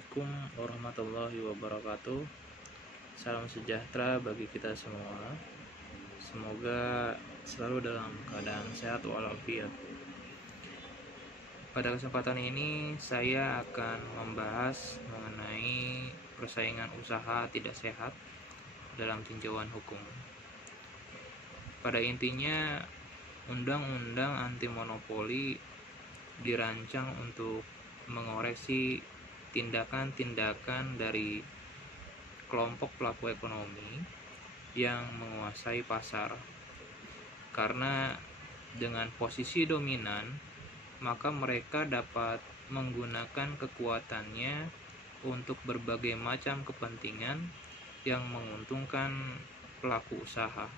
Assalamualaikum warahmatullahi wabarakatuh. Salam sejahtera bagi kita semua. Semoga selalu dalam keadaan sehat walafiat. Pada kesempatan ini saya akan membahas mengenai persaingan usaha tidak sehat dalam tinjauan hukum. Pada intinya, undang-undang anti monopoli dirancang untuk mengoreksi tindakan-tindakan dari kelompok pelaku ekonomi yang menguasai pasar. Karena dengan posisi dominan, maka mereka dapat menggunakan kekuatannya untuk berbagai macam kepentingan yang menguntungkan pelaku usaha.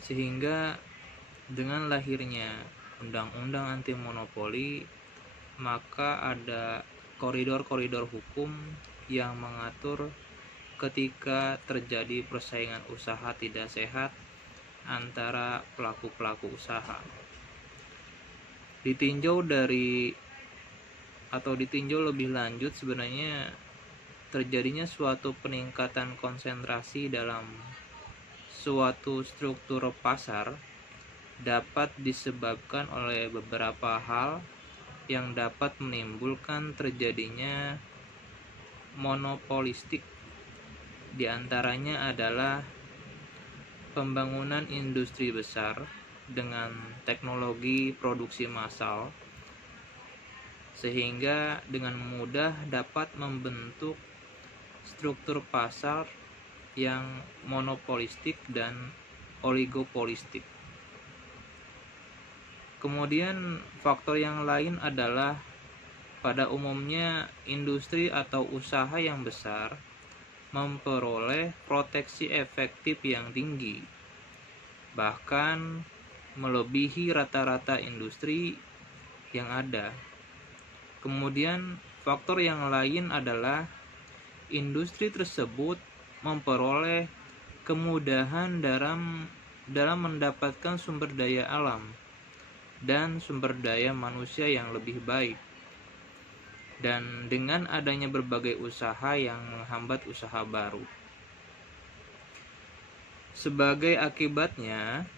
Sehingga dengan lahirnya undang-undang anti monopoli, maka ada koridor-koridor hukum yang mengatur ketika terjadi persaingan usaha tidak sehat antara pelaku-pelaku usaha. Ditinjau lebih lanjut, sebenarnya terjadinya suatu peningkatan konsentrasi dalam suatu struktur pasar dapat disebabkan oleh beberapa hal yang dapat menimbulkan terjadinya monopolistik. Di antaranya adalah pembangunan industri besar dengan teknologi produksi massal, sehingga dengan mudah dapat membentuk struktur pasar yang monopolistik dan oligopolistik. Kemudian faktor yang lain adalah pada umumnya industri atau usaha yang besar memperoleh proteksi efektif yang tinggi, bahkan melebihi rata-rata industri yang ada. Kemudian faktor yang lain adalah industri tersebut memperoleh kemudahan dalam mendapatkan sumber daya alam dan sumber daya manusia yang lebih baik. Dan dengan adanya berbagai usaha yang menghambat usaha baru. Sebagai akibatnya,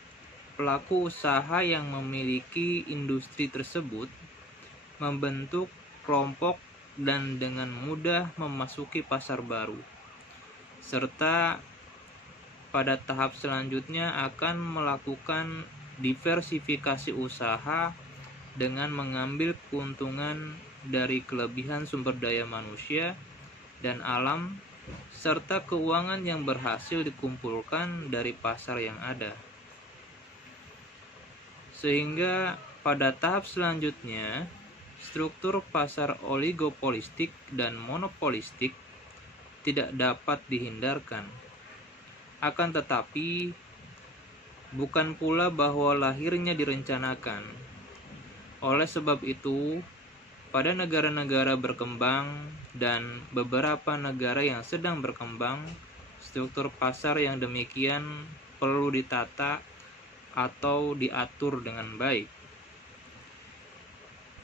pelaku usaha yang memiliki industri tersebut membentuk kelompok dan dengan mudah memasuki pasar baru, serta pada tahap selanjutnya akan melakukan diversifikasi usaha dengan mengambil keuntungan dari kelebihan sumber daya manusia dan alam serta keuangan yang berhasil dikumpulkan dari pasar yang ada. Sehingga pada tahap selanjutnya, struktur pasar oligopolistik dan monopolistik tidak dapat dihindarkan. Akan tetapi, bukan pula bahwa lahirnya direncanakan. Oleh sebab itu, pada negara-negara berkembang dan beberapa negara yang sedang berkembang, struktur pasar yang demikian perlu ditata atau diatur dengan baik,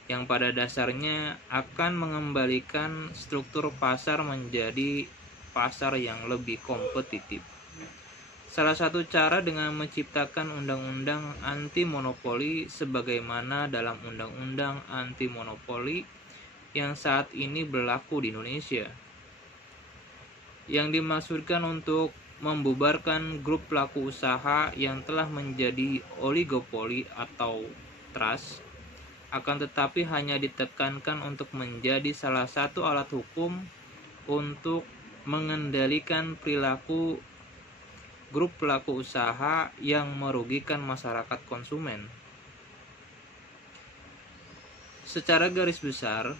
yang pada dasarnya akan mengembalikan struktur pasar menjadi pasar yang lebih kompetitif. Salah satu cara dengan menciptakan undang-undang anti monopoli sebagaimana dalam undang-undang anti monopoli yang saat ini berlaku di Indonesia, yang dimaksudkan untuk membubarkan grup pelaku usaha yang telah menjadi oligopoli atau trust, akan tetapi hanya ditekankan untuk menjadi salah satu alat hukum untuk mengendalikan perilaku grup pelaku usaha yang merugikan masyarakat konsumen. Secara garis besar,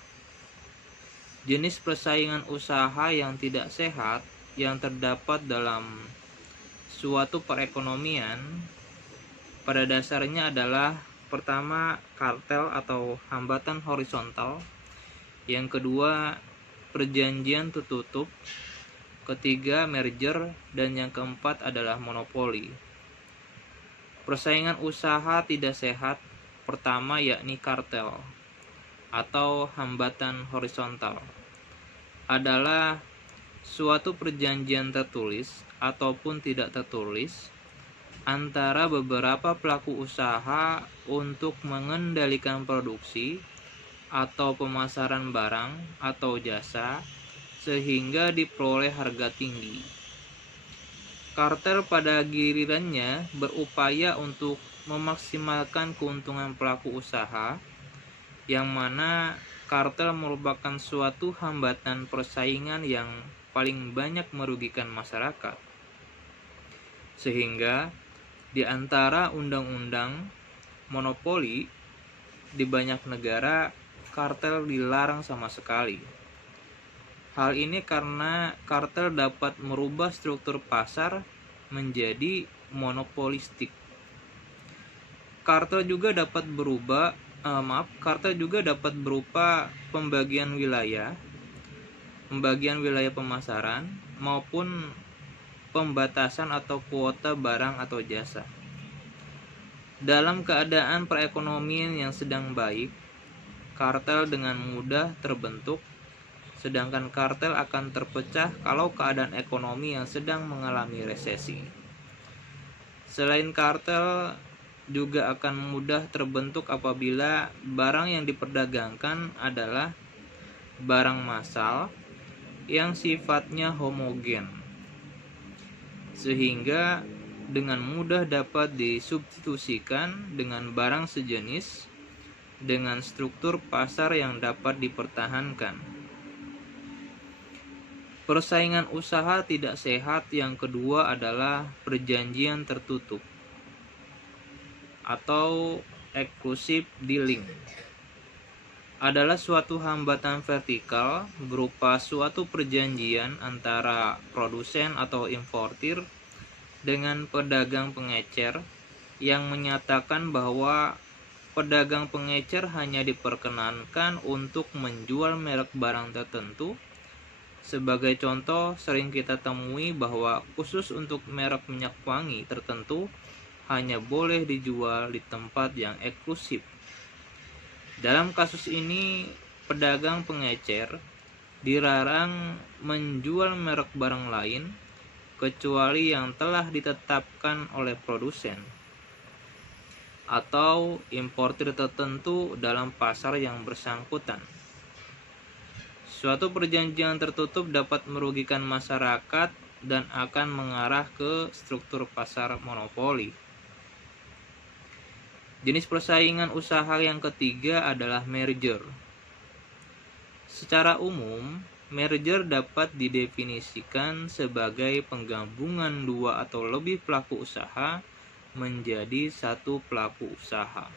jenis persaingan usaha yang tidak sehat yang terdapat dalam suatu perekonomian pada dasarnya adalah: pertama, kartel atau hambatan horizontal; yang kedua, perjanjian tertutup; ketiga, merger; dan yang keempat adalah monopoli. Persaingan usaha tidak sehat pertama yakni kartel atau hambatan horizontal adalah suatu perjanjian tertulis ataupun tidak tertulis antara beberapa pelaku usaha untuk mengendalikan produksi atau pemasaran barang atau jasa sehingga diperoleh harga tinggi. Kartel pada gilirannya berupaya untuk memaksimalkan keuntungan pelaku usaha, yang mana kartel merupakan suatu hambatan persaingan yang paling banyak merugikan masyarakat. Sehingga di antara undang-undang monopoli di banyak negara, kartel dilarang sama sekali. Hal ini karena kartel dapat merubah struktur pasar menjadi monopolistik. Kartel juga dapat berupa pembagian wilayah pemasaran maupun pembatasan atau kuota barang atau jasa. Dalam keadaan perekonomian yang sedang baik, kartel dengan mudah terbentuk, sedangkan kartel akan terpecah kalau keadaan ekonomi yang sedang mengalami resesi. Selain kartel juga akan mudah terbentuk apabila barang yang diperdagangkan adalah barang massal yang sifatnya homogen, sehingga dengan mudah dapat disubstitusikan dengan barang sejenis dengan struktur pasar yang dapat dipertahankan. Persaingan usaha tidak sehat yang kedua adalah perjanjian tertutup atau exclusive dealing. Adalah suatu hambatan vertikal berupa suatu perjanjian antara produsen atau importir dengan pedagang pengecer yang menyatakan bahwa pedagang pengecer hanya diperkenankan untuk menjual merek barang tertentu. Sebagai contoh, sering kita temui bahwa khusus untuk merek minyak wangi tertentu hanya boleh dijual di tempat yang eksklusif. Dalam kasus ini, pedagang pengecer dilarang menjual merek barang lain kecuali yang telah ditetapkan oleh produsen atau importir tertentu dalam pasar yang bersangkutan. Suatu perjanjian tertutup dapat merugikan masyarakat dan akan mengarah ke struktur pasar monopoli. Jenis persaingan usaha yang ketiga adalah merger. Secara umum, merger dapat didefinisikan sebagai penggabungan dua atau lebih pelaku usaha menjadi satu pelaku usaha.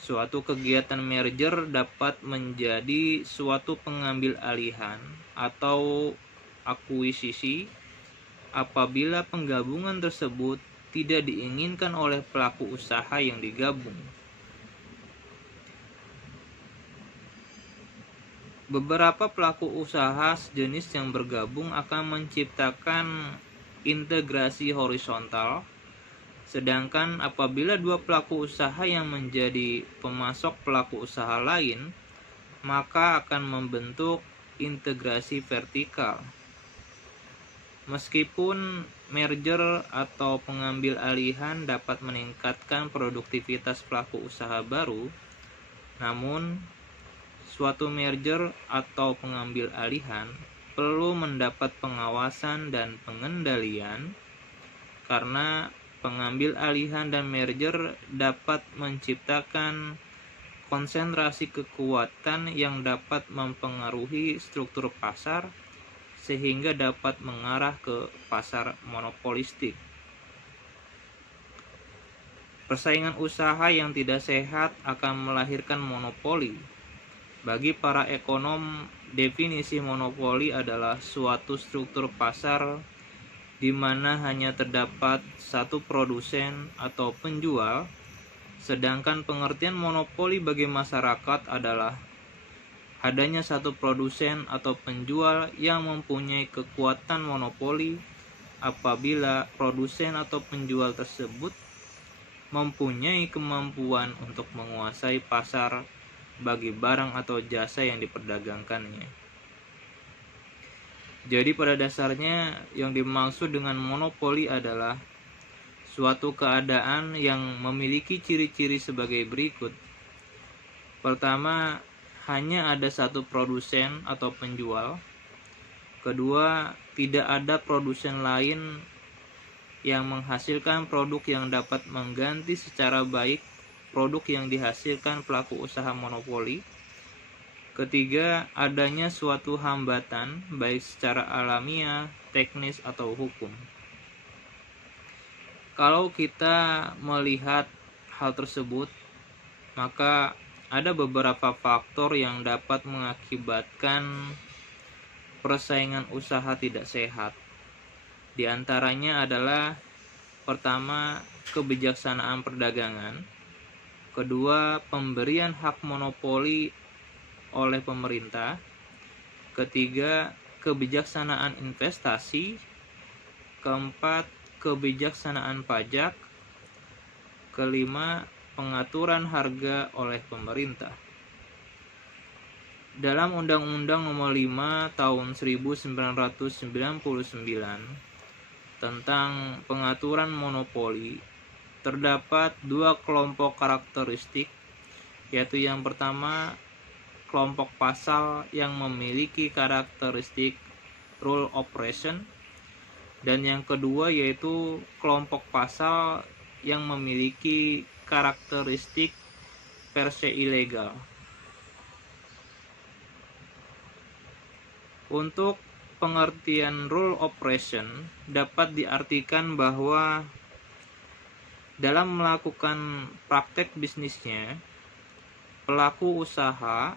Suatu kegiatan merger dapat menjadi suatu pengambil alihan atau akuisisi apabila penggabungan tersebut tidak diinginkan oleh pelaku usaha yang digabung. Beberapa pelaku usaha sejenis yang bergabung akan menciptakan integrasi horizontal. Sedangkan apabila dua pelaku usaha yang menjadi pemasok pelaku usaha lain, maka akan membentuk integrasi vertikal. Meskipun merger atau pengambil alihan dapat meningkatkan produktivitas pelaku usaha baru, namun suatu merger atau pengambil alihan perlu mendapat pengawasan dan pengendalian karena pengambil alihan dan merger dapat menciptakan konsentrasi kekuatan yang dapat mempengaruhi struktur pasar sehingga dapat mengarah ke pasar monopolistik. Persaingan usaha yang tidak sehat akan melahirkan monopoli. Bagi para ekonom, definisi monopoli adalah suatu struktur pasar di mana hanya terdapat satu produsen atau penjual, sedangkan pengertian monopoli bagi masyarakat adalah adanya satu produsen atau penjual yang mempunyai kekuatan monopoli apabila produsen atau penjual tersebut mempunyai kemampuan untuk menguasai pasar bagi barang atau jasa yang diperdagangkannya. Jadi pada dasarnya yang dimaksud dengan monopoli adalah suatu keadaan yang memiliki ciri-ciri sebagai berikut. Pertama, hanya ada satu produsen atau penjual. Kedua, tidak ada produsen lain yang menghasilkan produk yang dapat mengganti secara baik produk yang dihasilkan pelaku usaha monopoli. Ketiga, adanya suatu hambatan baik secara alamiah, teknis, atau hukum. Kalau kita melihat hal tersebut, maka ada beberapa faktor yang dapat mengakibatkan persaingan usaha tidak sehat. Di antaranya adalah pertama, kebijaksanaan perdagangan. Kedua, pemberian hak monopoli oleh pemerintah. Ketiga, kebijaksanaan investasi. Keempat, kebijaksanaan pajak. Kelima, pengaturan harga oleh pemerintah. Dalam Undang-Undang Nomor 5 Tahun 1999 tentang pengaturan monopoli, terdapat dua kelompok karakteristik, yaitu yang pertama, kelompok pasal yang memiliki karakteristik rule operation, dan yang kedua yaitu kelompok pasal yang memiliki karakteristik per se ilegal. Untuk pengertian rule operation dapat diartikan bahwa dalam melakukan praktek bisnisnya, pelaku usaha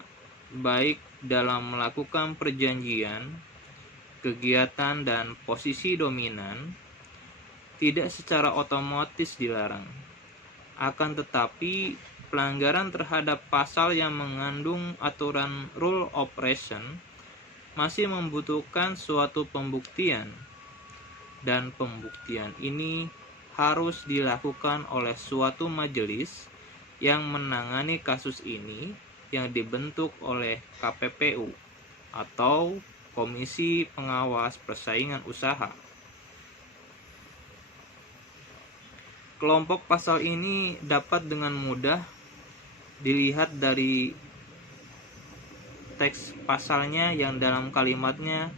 baik dalam melakukan perjanjian, kegiatan, dan posisi dominan tidak secara otomatis dilarang. Akan tetapi, pelanggaran terhadap pasal yang mengandung aturan rule operation masih membutuhkan suatu pembuktian, dan pembuktian ini harus dilakukan oleh suatu majelis yang menangani kasus ini yang dibentuk oleh KPPU atau Komisi Pengawas Persaingan Usaha. Kelompok pasal ini dapat dengan mudah dilihat dari teks pasalnya yang dalam kalimatnya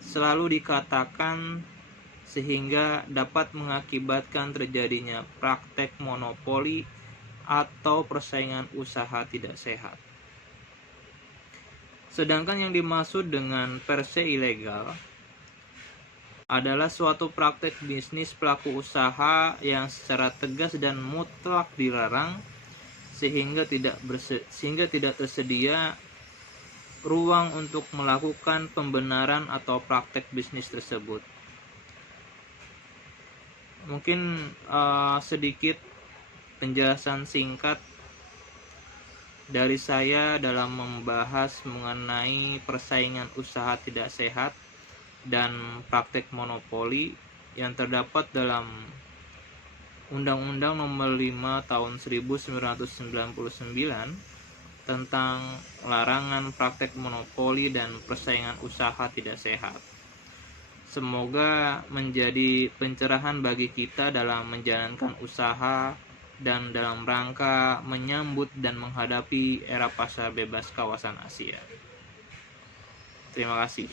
selalu dikatakan sehingga dapat mengakibatkan terjadinya praktek monopoli atau persaingan usaha tidak sehat. Sedangkan yang dimaksud dengan per se ilegal adalah suatu praktek bisnis pelaku usaha yang secara tegas dan mutlak dilarang sehingga tidak tersedia ruang untuk melakukan pembenaran atau praktek bisnis tersebut. Mungkin sedikit penjelasan singkat dari saya dalam membahas mengenai persaingan usaha tidak sehat dan praktek monopoli yang terdapat dalam Undang-Undang Nomor 5 Tahun 1999 tentang larangan praktek monopoli dan persaingan usaha tidak sehat. Semoga menjadi pencerahan bagi kita dalam menjalankan usaha dan dalam rangka menyambut dan menghadapi era pasar bebas kawasan Asia. Terima kasih.